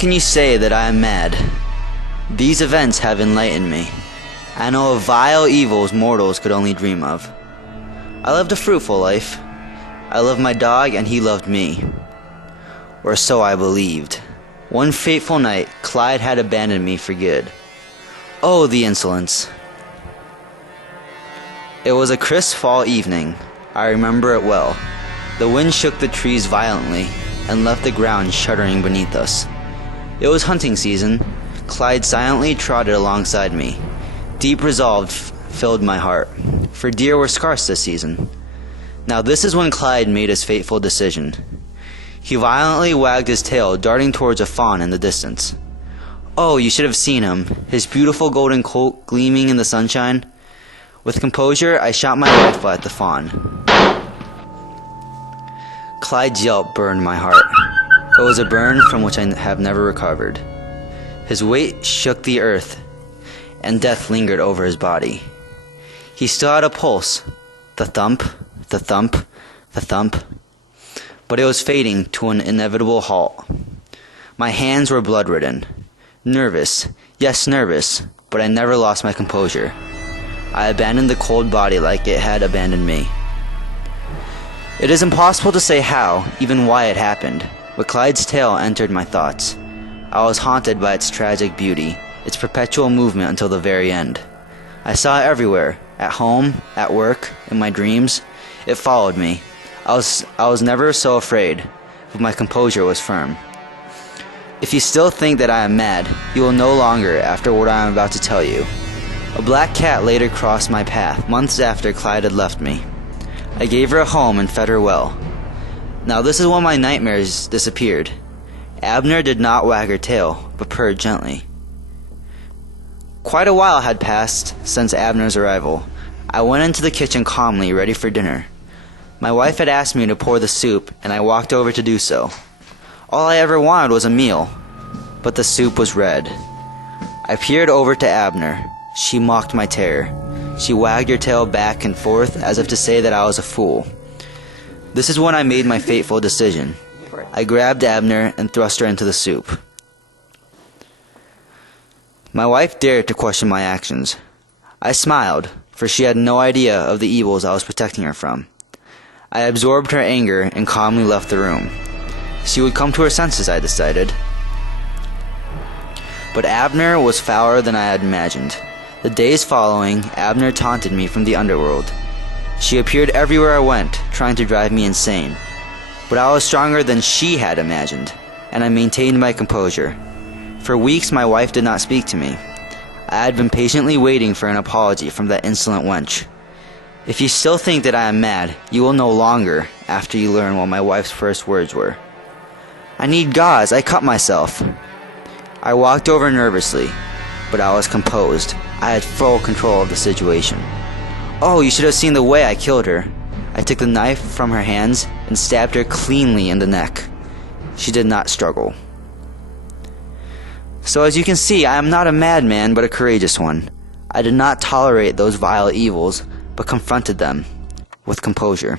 can you say that I am mad? These events have enlightened me. I know of vile evils mortals could only dream of. I lived a fruitful life. I loved my dog and he loved me. Or so I believed. One fateful night, Clyde had abandoned me for good. Oh, the insolence. It was a crisp fall evening. I remember it well. The wind shook the trees violently and left the ground shuddering beneath us. It was hunting season. Clyde silently trotted alongside me. Deep resolve filled my heart, for deer were scarce this season. Now this is when Clyde made his fateful decision. He violently wagged his tail, darting towards a fawn in the distance. Oh, you should have seen him, his beautiful golden coat gleaming in the sunshine. With composure, I shot my rifle at the fawn. Clyde's yelp burned my heart. It was a burn from which I have never recovered. His weight shook the earth, and death lingered over his body. He still had a pulse, the thump, the thump, the thump, but it was fading to an inevitable halt. My hands were blood-ridden. Nervous, yes, nervous, but I never lost my composure. I abandoned the cold body like it had abandoned me. It is impossible to say how, even why it happened, but Clyde's tale entered my thoughts. I was haunted by its tragic beauty, its perpetual movement until the very end. I saw it everywhere, at home, at work, in my dreams. It followed me. I was never so afraid, but my composure was firm. If you still think that I am mad, you will no longer after what I am about to tell you. A black cat later crossed my path months after Clyde had left me. I gave her a home and fed her well. Now this is when my nightmares disappeared. Abner did not wag her tail, but purred gently. Quite a while had passed since Abner's arrival. I went into the kitchen calmly, ready for dinner. My wife had asked me to pour the soup, and I walked over to do so. All I ever wanted was a meal, but the soup was red. I peered over to Abner. She mocked my terror. She wagged her tail back and forth as if to say that I was a fool. This is when I made my fateful decision. I grabbed Abner and thrust her into the soup. My wife dared to question my actions. I smiled, for she had no idea of the evils I was protecting her from. I absorbed her anger and calmly left the room. She would come to her senses, I decided. But Abner was fouler than I had imagined. The days following, Abner taunted me from the underworld. She appeared everywhere I went, trying to drive me insane. But I was stronger than she had imagined, and I maintained my composure. For weeks my wife did not speak to me. I had been patiently waiting for an apology from that insolent wench. If you still think that I am mad, you will no longer after you learn what my wife's first words were. I need gauze, I cut myself. I walked over nervously, but I was composed. I had full control of the situation. Oh, you should have seen the way I killed her. I took the knife from her hands and stabbed her cleanly in the neck. She did not struggle. So as you can see, I am not a madman, but a courageous one. I did not tolerate those vile evils, but confronted them with composure.